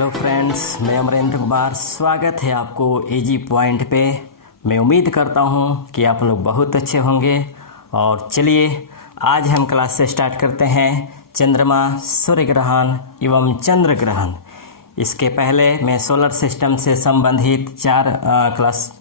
Hello friends, मैं अमरेंद्र कुमार। स्वागत है आपको एजी पॉइंट पे। मैं उम्मीद करता हूँ कि आप लोग बहुत अच्छे होंगे। और चलिए आज हम क्लास से स्टार्ट करते हैं चंद्रमा, सूर्य ग्रहण एवं चंद्र ग्रहण। इसके पहले मैं सोलर सिस्टम से संबंधित 4 क्लास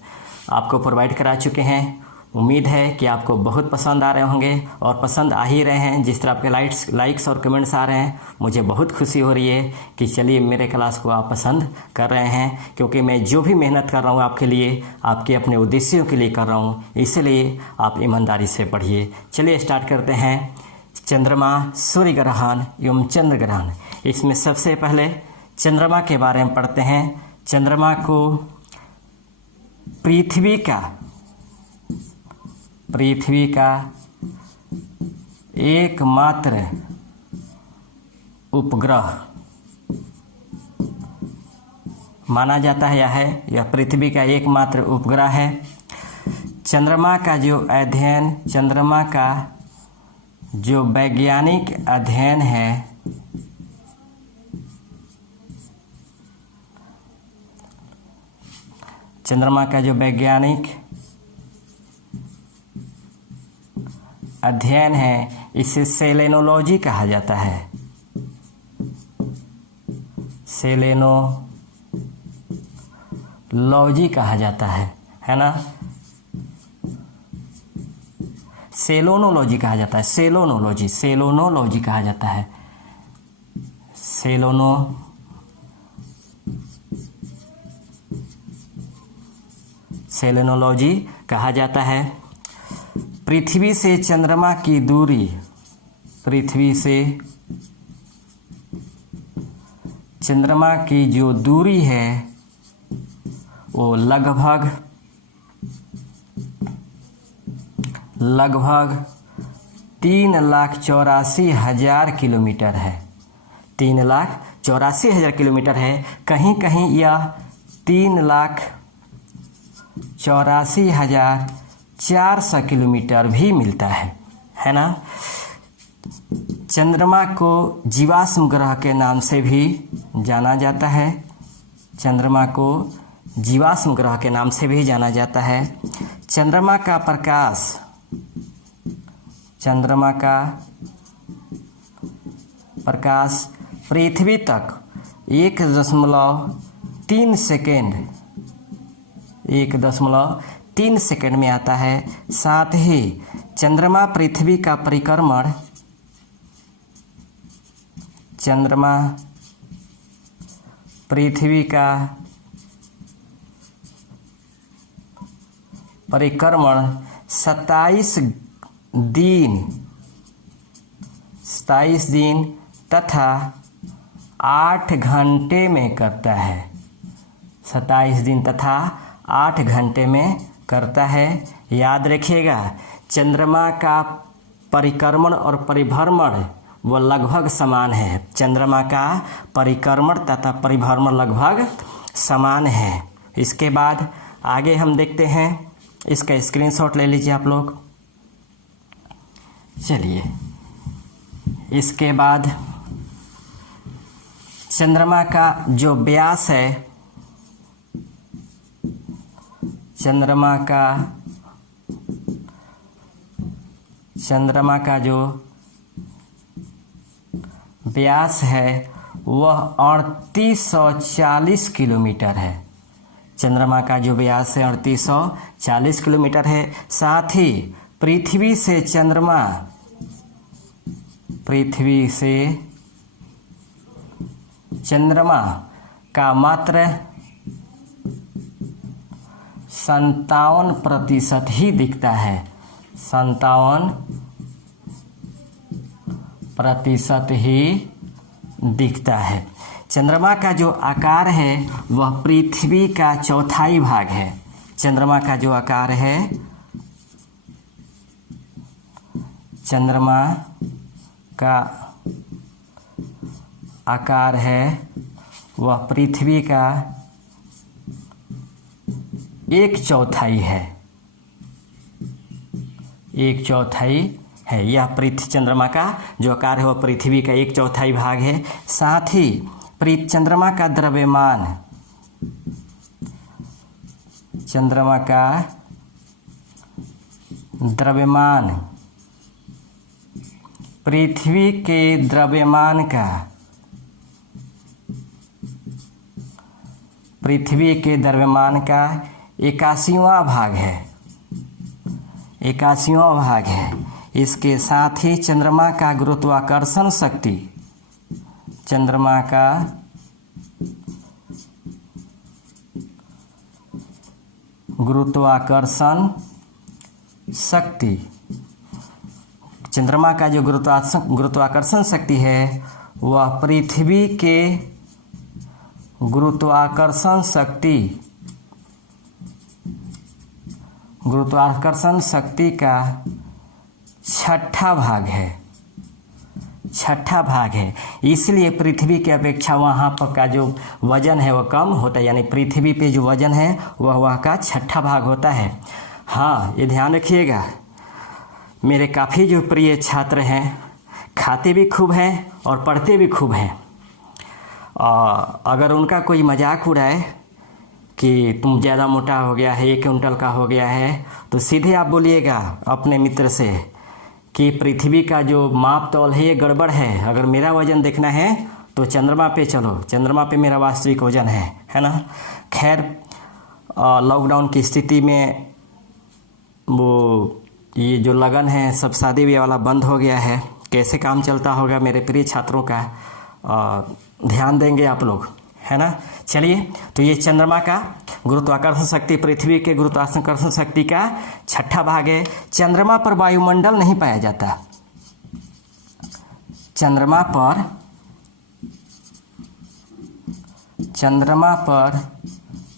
आपको प्रोवाइड करा चुके हैं। उम्मीद है कि आपको बहुत पसंद आ रहे होंगे और पसंद आ ही रहे हैं। जिस तरह आपके लाइक्स और कमेंट्स आ रहे हैं, मुझे बहुत खुशी हो रही है कि चलिए मेरे क्लास को आप पसंद कर रहे हैं, क्योंकि मैं जो भी मेहनत कर रहा हूँ आपके लिए, आपके अपने उद्देश्यों के लिए कर रहा हूँ। इसलिए आप ईमानदारी से पढ़िए। चलिए स्टार्ट करते हैं चंद्रमा, सूर्य ग्रहण एवं चंद्र ग्रहण। इसमें सबसे पहले चंद्रमा के बारे में पढ़ते हैं। चंद्रमा को पृथ्वी का एकमात्र उपग्रह माना जाता है। यह पृथ्वी का एकमात्र उपग्रह है। चंद्रमा का जो अध्ययन, चंद्रमा का जो वैज्ञानिक अध्ययन है, चंद्रमा का जो वैज्ञानिक अध्ययन है, इसे सेलेनोलॉजी कहा जाता है। सेलेनोलॉजी कहा जाता है ना। सेलोनोलॉजी कहा जाता है। सेलोनोलॉजी कहा जाता है। सेलेनोलॉजी कहा जाता है। पृथ्वी से चंद्रमा की दूरी, पृथ्वी से चंद्रमा की जो दूरी है वो लगभग 3,84,000 किलोमीटर है। 3,84,000 किलोमीटर है। कहीं कहीं यह 3,84,400 किलोमीटर भी मिलता है ना। चंद्रमा को जीवाश्म ग्रह के नाम से भी जाना जाता है। चंद्रमा को जीवाश्म ग्रह के नाम से भी जाना जाता है। चंद्रमा का प्रकाश पृथ्वी तक 1.3 सेकेंड में आता है। साथ ही चंद्रमा पृथ्वी का परिक्रमण 27 दिन तथा 8 घंटे में करता है। 27 दिन तथा 8 घंटे में करता है। याद रखिएगा, चंद्रमा का परिक्रमण और परिभ्रमण वो लगभग समान है। चंद्रमा का परिक्रमण तथा परिभ्रमण लगभग समान है। इसके बाद आगे हम देखते हैं। इसका स्क्रीनशॉट ले लीजिए आप लोग। चलिए, इसके बाद चंद्रमा का जो व्यास है, चंद्रमा का जो व्यास है वह 3840 किलोमीटर है। चंद्रमा का जो व्यास है 3840 किलोमीटर है। साथ ही पृथ्वी से चंद्रमा का मात्र 57% ही दिखता है। 57% ही दिखता है। चंद्रमा का जो आकार है वह पृथ्वी का चौथाई भाग है। चंद्रमा का जो आकार है, चंद्रमा का आकार है वह पृथ्वी का 1/4 है। 1/4 है। यह चंद्रमा का जो आकार है वह पृथ्वी का 1/4 भाग है। साथ ही चंद्रमा का द्रव्यमान, चंद्रमा का द्रव्यमान पृथ्वी के द्रव्यमान का, पृथ्वी के द्रव्यमान का 81वां भाग है, 81वां भाग है। इसके साथ ही चंद्रमा का गुरुत्वाकर्षण शक्ति, चंद्रमा का गुरुत्वाकर्षण शक्ति, चंद्रमा का जो गुरुत्वाकर्षण शक्ति है वह पृथ्वी के गुरुत्वाकर्षण शक्ति का छठा भाग है, छठा भाग है। इसलिए पृथ्वी की अपेक्षा वहाँ पर का जो वजन है वह कम होता है, यानी पृथ्वी पे जो वजन है वह वहाँ का छठा भाग होता है। हाँ, ये ध्यान रखिएगा, मेरे काफ़ी जो प्रिय छात्र हैं, खाते भी खूब हैं और पढ़ते भी खूब हैं। अगर उनका कोई मजाक उड़ाए कि तुम ज़्यादा मोटा हो गया है, 1 क्विंटल का हो गया है, तो सीधे आप बोलिएगा अपने मित्र से कि पृथ्वी का जो माप तौल है ये गड़बड़ है। अगर मेरा वज़न देखना है तो चंद्रमा पे चलो, चंद्रमा पे मेरा वास्तविक वज़न है ना। खैर, लॉकडाउन की स्थिति में वो ये जो लगन है सब शादी ब्याह वाला बंद हो गया है। कैसे काम चलता होगा मेरे प्रिय छात्रों का, ध्यान देंगे आप लोग, है ना। चलिए, तो ये चंद्रमा का गुरुत्वाकर्षण शक्ति पृथ्वी के गुरुत्वाकर्षण शक्ति का छठा भाग है। चंद्रमा पर वायुमंडल नहीं पाया जाता, चंद्रमा पर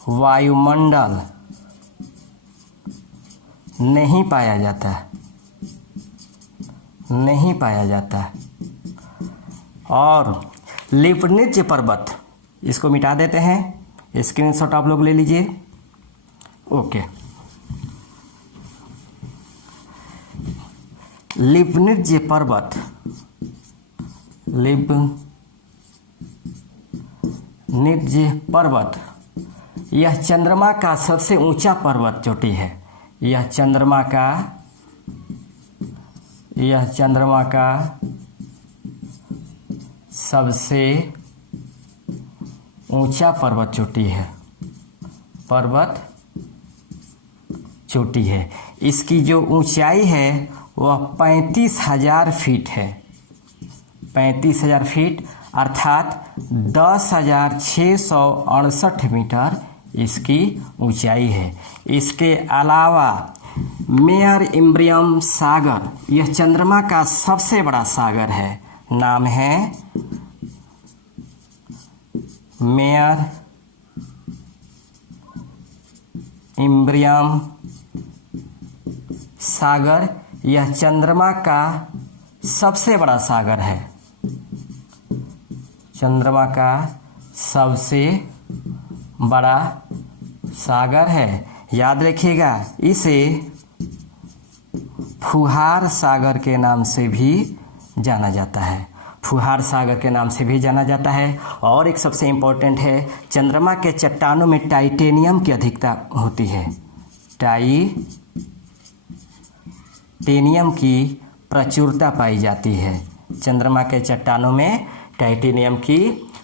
वायुमंडल नहीं पाया जाता। और लिपनिज पर्वत, इसको मिटा देते हैं, स्क्रीनशॉट आप लोग ले लीजिए। ओके, लिपनिज पर्वत यह चंद्रमा का सबसे ऊंचा पर्वत चोटी है। यह चंद्रमा का सबसे ऊंचा पर्वत चोटी है। इसकी जो ऊंचाई है वह 35,000 फीट है, 35,000 फीट अर्थात 10,668 मीटर इसकी ऊंचाई है। इसके अलावा मेयर इम्ब्रियम सागर, यह चंद्रमा का सबसे बड़ा सागर है, नाम है मेयर इम्ब्रियम सागर। यह चंद्रमा का सबसे बड़ा सागर है, चंद्रमा का सबसे बड़ा सागर है। याद रखिएगा, इसे फुहार सागर के नाम से भी जाना जाता है, फुहार सागर के नाम से भी जाना जाता है। और एक सबसे इम्पोर्टेंट है, चंद्रमा के चट्टानों में टाइटेनियम की अधिकता होती है, टाइटेनियम की प्रचुरता पाई जाती है। चंद्रमा के चट्टानों में टाइटेनियम की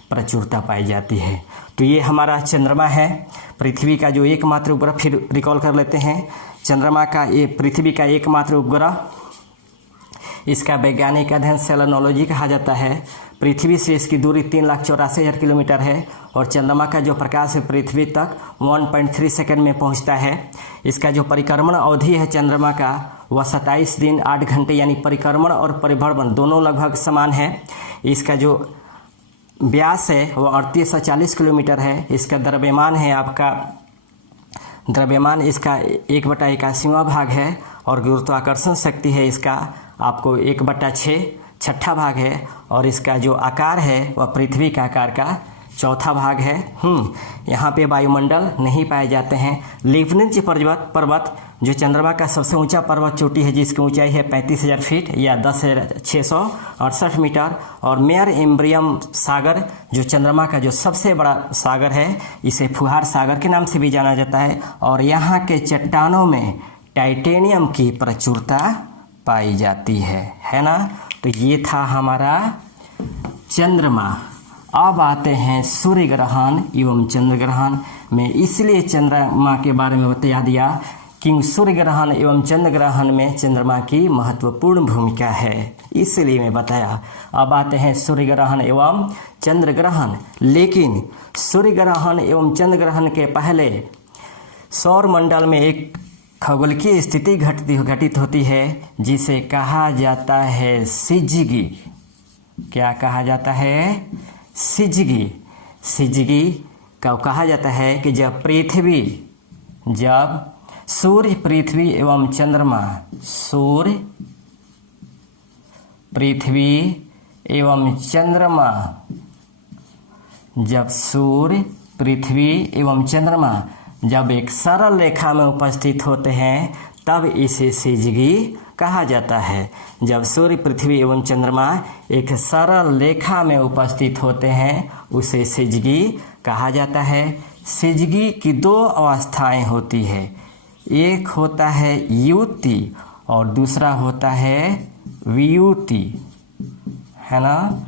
प्रचुरता पाई जाती है। तो ये हमारा चंद्रमा है, पृथ्वी का जो एकमात्र उपग्रह। फिर रिकॉल कर लेते हैं, चंद्रमा का ये पृथ्वी का एकमात्र उपग्रह, इसका वैज्ञानिक अध्ययन सेलेनोलॉजी कहा जाता है। पृथ्वी से इसकी दूरी 3,84,000 किलोमीटर है और चंद्रमा का जो प्रकाश है पृथ्वी तक 1.3 सेकंड में पहुंचता है। इसका जो परिक्रमण अवधि है चंद्रमा का वह 27 दिन 8 घंटे, यानी परिक्रमण और परिभ्रमण दोनों लगभग समान है। इसका जो व्यास है वह 3840 किलोमीटर है। इसका द्रव्यमान है आपका, द्रव्यमान इसका 1/81वां भाग है और गुरुत्वाकर्षण शक्ति है इसका आपको 1/6 छठा भाग है। और इसका जो आकार है वह पृथ्वी का आकार का चौथा भाग है। यहाँ पे वायुमंडल नहीं पाए जाते हैं। लिबनिट्ज पर्वत जो चंद्रमा का सबसे ऊंचा पर्वत चोटी है, जिसकी ऊंचाई है 35,000 फीट या 10,668 मीटर, और मेयर इम्ब्रियम सागर जो चंद्रमा का जो सबसे बड़ा सागर है, इसे फुहार सागर के नाम से भी जाना जाता है। और यहाँ के चट्टानों में टाइटेनियम की प्रचुरता पाई जाती है ना। तो ये था हमारा चंद्रमा। अब आते हैं सूर्य ग्रहण एवं चंद्र ग्रहण में। इसलिए चंद्रमा के बारे में बता दिया कि सूर्य ग्रहण एवं चंद्र ग्रहण में चंद्रमा की महत्वपूर्ण भूमिका है, इसलिए मैं बताया। अब आते हैं सूर्य ग्रहण एवं चंद्र ग्रहण। लेकिन सूर्य ग्रहण एवं चंद्र ग्रहण के पहले सौर मंडल में एक खगोलीय स्थिति घटित होती है, जिसे कहा जाता है सिजगी। क्या कहा जाता है? सिजगी। सिजगी का कहा जाता है कि जब सूर्य, पृथ्वी एवं चंद्रमा, सूर्य, पृथ्वी एवं चंद्रमा, जब सूर्य, पृथ्वी एवं चंद्रमा जब एक सरल रेखा में उपस्थित होते हैं, तब इसे सिजगी कहा जाता है। जब सूर्य, पृथ्वी एवं चंद्रमा एक सरल रेखा में उपस्थित होते हैं, उसे सिजगी कहा जाता है। सिजगी की दो अवस्थाएं होती है, एक होता है युति और दूसरा होता है वियुति, है ना।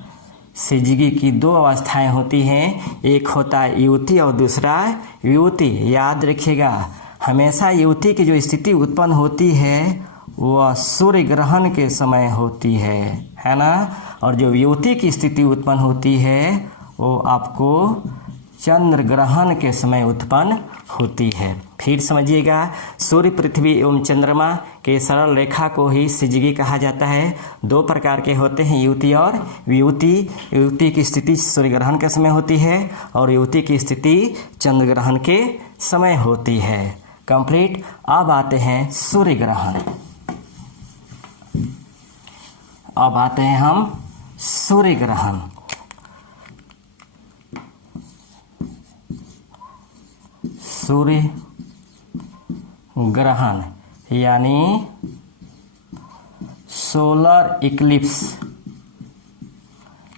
सिजगी की दो अवस्थाएं होती हैं, एक होता है युति और दूसरा वियुति। याद रखिएगा, हमेशा युति की जो स्थिति उत्पन्न होती है वह सूर्य ग्रहण के समय होती है ना। और जो वियुति की स्थिति उत्पन्न होती है वो आपको चंद्र ग्रहण के समय उत्पन्न होती है। फिर समझिएगा, सूर्य, पृथ्वी एवं चंद्रमा के सरल रेखा को ही सिजगी कहा जाता है। दो प्रकार के होते हैं, युति और वियुति। युति की स्थिति सूर्य ग्रहण के समय होती है और वियुति की स्थिति चंद्र ग्रहण के समय होती है। कंप्लीट। अब आते हैं सूर्य ग्रहण। अब आते हैं हम सूर्य ग्रहण। सूर्य ग्रहण यानी सोलर इक्लिप्स।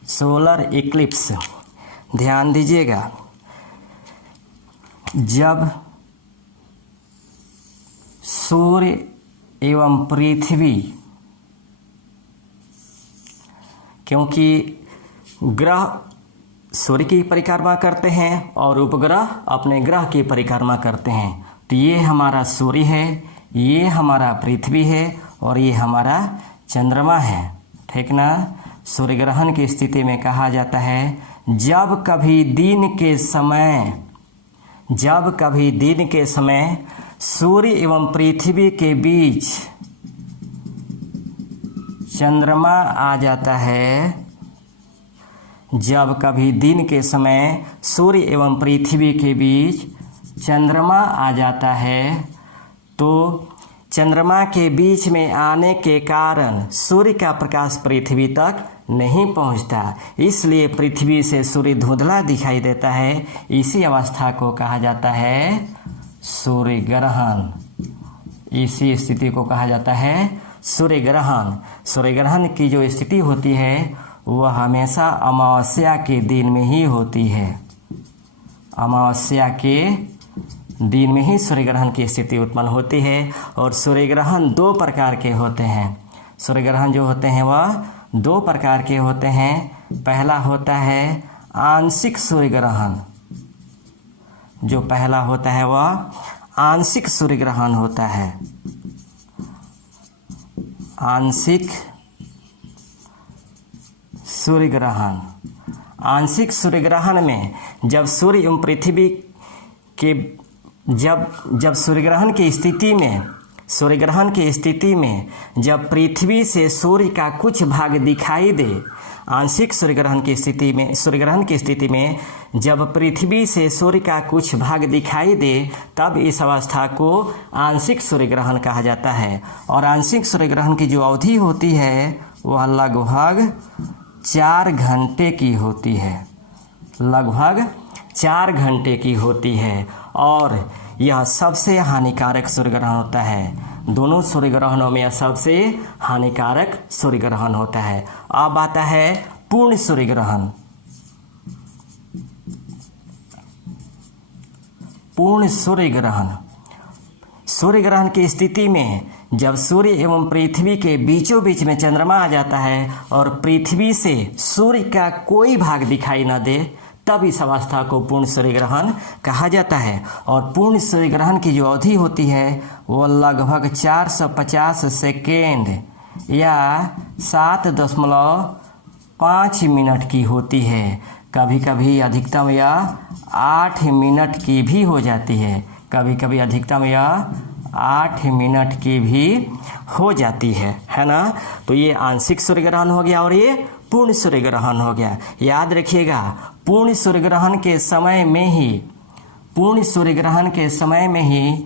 सोलर इक्लिप्स, ध्यान दीजिएगा, जब सूर्य एवं पृथ्वी, क्योंकि ग्रह सूर्य की परिक्रमा करते हैं और उपग्रह अपने ग्रह की परिक्रमा करते हैं, तो ये हमारा सूर्य है, ये हमारा पृथ्वी है और ये हमारा चंद्रमा है, ठीक ना। सूर्य ग्रहण की स्थिति में कहा जाता है जब कभी दिन के समय सूर्य एवं पृथ्वी के बीच चंद्रमा आ जाता है, जब कभी दिन के समय सूर्य एवं पृथ्वी के बीच चंद्रमा आ जाता है, तो चंद्रमा के बीच में आने के कारण सूर्य का प्रकाश पृथ्वी तक नहीं पहुंचता, इसलिए पृथ्वी से सूर्य धुंधला दिखाई देता है। इसी अवस्था को कहा जाता है सूर्य ग्रहण। इसी स्थिति को कहा जाता है सूर्य ग्रहण। सूर्य ग्रहण की जो स्थिति होती है वह हमेशा अमावस्या के दिन में ही होती है। अमावस्या के दिन में ही सूर्य ग्रहण की स्थिति उत्पन्न होती है। और सूर्य ग्रहण दो प्रकार के होते हैं। सूर्य ग्रहण जो होते हैं वह दो प्रकार के होते हैं। पहला होता है आंशिक सूर्य ग्रहण। जो पहला होता है वह आंशिक सूर्य ग्रहण होता है। आंशिक सूर्य ग्रहण। आंशिक सूर्य ग्रहण में जब सूर्य एवं पृथ्वी के जब सूर्य ग्रहण की स्थिति में जब पृथ्वी से सूर्य का कुछ भाग दिखाई दे, आंशिक सूर्य ग्रहण की स्थिति में जब पृथ्वी से सूर्य का कुछ भाग दिखाई दे, तब इस अवस्था को आंशिक सूर्य ग्रहण कहा जाता है। और आंशिक सूर्य ग्रहण की जो अवधि होती है वह लगभग 4 घंटे की होती है। लगभग 4 घंटे की होती है और यह सबसे हानिकारक सूर्य ग्रहण होता है। दोनों सूर्य ग्रहणों में यह सबसे हानिकारक सूर्य ग्रहण होता है। अब आता है पूर्ण सूर्य ग्रहण। पूर्ण सूर्य ग्रहण, सूर्य ग्रहण की स्थिति में जब सूर्य एवं पृथ्वी के बीचों बीच में चंद्रमा आ जाता है और पृथ्वी से सूर्य का कोई भाग दिखाई न दे, तब इस अवस्था को पूर्ण सूर्य ग्रहण कहा जाता है। और पूर्ण सूर्य ग्रहण की जो अवधि होती है वो लगभग 450 सेकेंड या 7.5 मिनट की होती है। कभी कभी अधिकतम यह 8 मिनट की भी हो जाती है। कभी कभी अधिकतम यह 8 मिनट की भी हो जाती है ना। तो ये आंशिक सूर्य ग्रहण हो गया और ये पूर्ण सूर्य ग्रहण हो गया। याद रखिएगा, पूर्ण सूर्य ग्रहण के समय में ही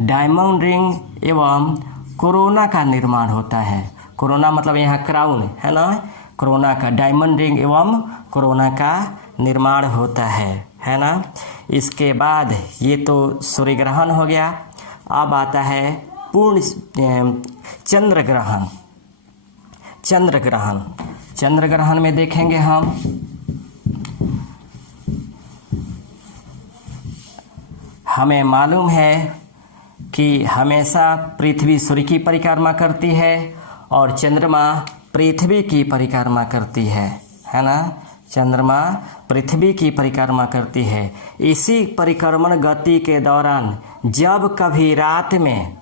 डायमंड रिंग एवं कोरोना का निर्माण होता है। कोरोना मतलब यहाँ क्राउन है ना, कोरोना का डायमंड रिंग एवं कोरोना का निर्माण होता है ना। इसके बाद ये तो सूर्य ग्रहण हो गया। अब आता है पूर्ण चंद्र ग्रहण। चंद्र ग्रहण में देखेंगे हम, हमें मालूम है कि हमेशा पृथ्वी सूर्य की परिक्रमा करती है और चंद्रमा पृथ्वी की परिक्रमा करती है ना। चंद्रमा पृथ्वी की परिक्रमा करती है। इसी परिक्रमण गति के दौरान जब कभी रात में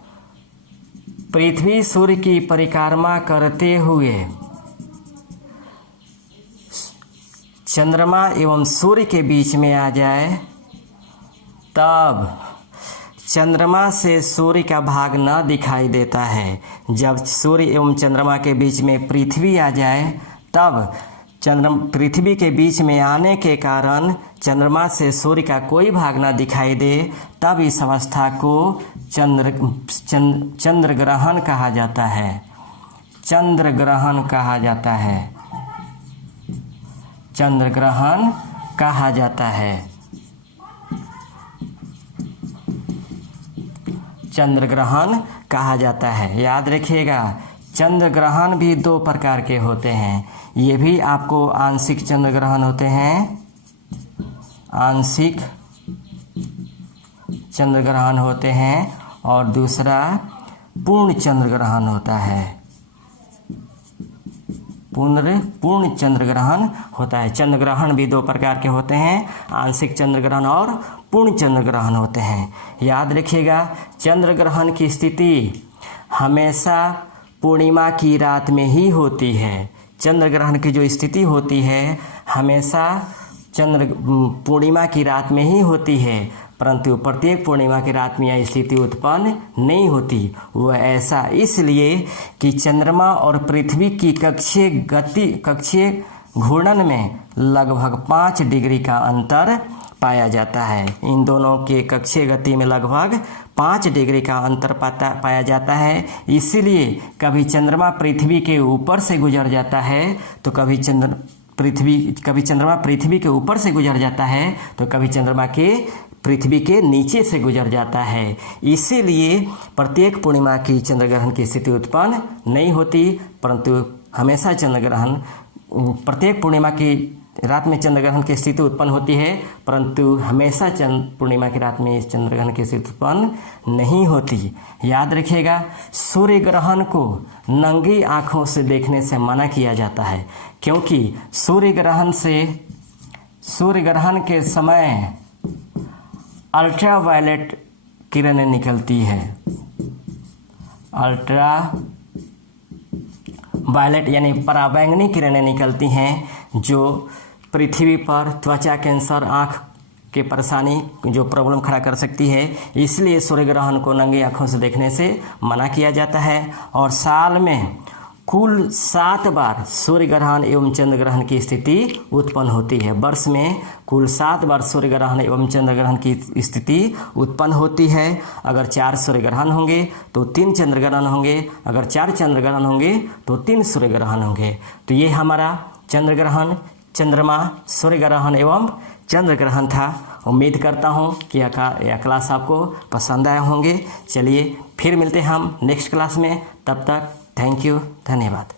पृथ्वी सूर्य की परिक्रमा करते हुए चंद्रमा एवं सूर्य के बीच में आ जाए, तब चंद्रमा से सूर्य का भाग न दिखाई देता है। जब सूर्य एवं चंद्रमा के बीच में पृथ्वी आ जाए, तब पृथ्वी के बीच में आने के कारण चंद्रमा से सूर्य का कोई भाग न दिखाई दे, तब इस अवस्था को चंद्र ग्रहण कहा जाता है। चंद्र ग्रहण कहा जाता है। चंद्र ग्रहण कहा जाता है। चंद्र ग्रहण कहा जाता है। याद रखिएगा, चंद्र ग्रहण भी 2 प्रकार के होते हैं। ये भी आपको आंशिक चंद्र ग्रहण होते हैं, आंशिक चंद्र ग्रहण होते हैं, और दूसरा पूर्ण चंद्र ग्रहण होता है। पूर्ण चंद्र ग्रहण होता है। चंद्र ग्रहण भी 2 प्रकार के होते हैं, आंशिक चंद्र ग्रहण और पूर्ण चंद्र ग्रहण होते हैं। याद रखिएगा, चंद्र ग्रहण की स्थिति हमेशा पूर्णिमा की रात में ही होती है। चंद्र ग्रहण की जो स्थिति होती है हमेशा पूर्णिमा की रात में ही होती है, परंतु प्रत्येक पूर्णिमा की रात में यह स्थिति उत्पन्न नहीं होती। वह ऐसा इसलिए कि चंद्रमा और पृथ्वी की कक्षीय घूर्णन में लगभग 5 डिग्री का अंतर पाया जाता है। इन दोनों के कक्षीय गति में लगभग 5 डिग्री का अंतर पाया जाता है। इसीलिए कभी चंद्रमा पृथ्वी के ऊपर से गुजर जाता है तो कभी चंद्रमा पृथ्वी के ऊपर से गुजर जाता है तो कभी चंद्रमा के पृथ्वी के नीचे से गुजर जाता है। इसीलिए प्रत्येक पूर्णिमा की चंद्र ग्रहण की स्थिति उत्पन्न नहीं होती, परंतु हमेशा चंद्र ग्रहण प्रत्येक पूर्णिमा की रात में चंद्र ग्रहण की स्थिति उत्पन्न होती है, परंतु हमेशा पूर्णिमा की रात में चंद्र ग्रहण की स्थिति उत्पन्न नहीं होती। याद रखिएगा, सूर्य ग्रहण को नंगी आंखों से देखने से मना किया जाता है, क्योंकि सूर्य ग्रहण के समय अल्ट्रावायलेट किरणें निकलती है। अल्ट्रावायलेट यानी पराबैंगनी किरणें निकलती हैं, जो पृथ्वी पर त्वचा कैंसर, आँख के परेशानी जो प्रॉब्लम खड़ा कर सकती है। इसलिए सूर्य ग्रहण को नंगी आँखों से देखने से मना किया जाता है। और साल में कुल 7 बार सूर्य ग्रहण एवं चंद्र ग्रहण की स्थिति उत्पन्न होती है। वर्ष में कुल 7 बार सूर्य ग्रहण एवं चंद्र ग्रहण की स्थिति उत्पन्न होती है। अगर 4 सूर्य ग्रहण होंगे तो 3 चंद्र ग्रहण होंगे, अगर 4 चंद्र ग्रहण होंगे तो 3 सूर्य ग्रहण होंगे। तो ये हमारा चंद्र ग्रहण, चंद्रमा, सूर्य ग्रहण एवं चंद्र ग्रहण था। उम्मीद करता हूँ कि यह क्लास आपको पसंद आए होंगे। चलिए फिर मिलते हैं हम नेक्स्ट क्लास में, तब तक थैंक यू, धन्यवाद।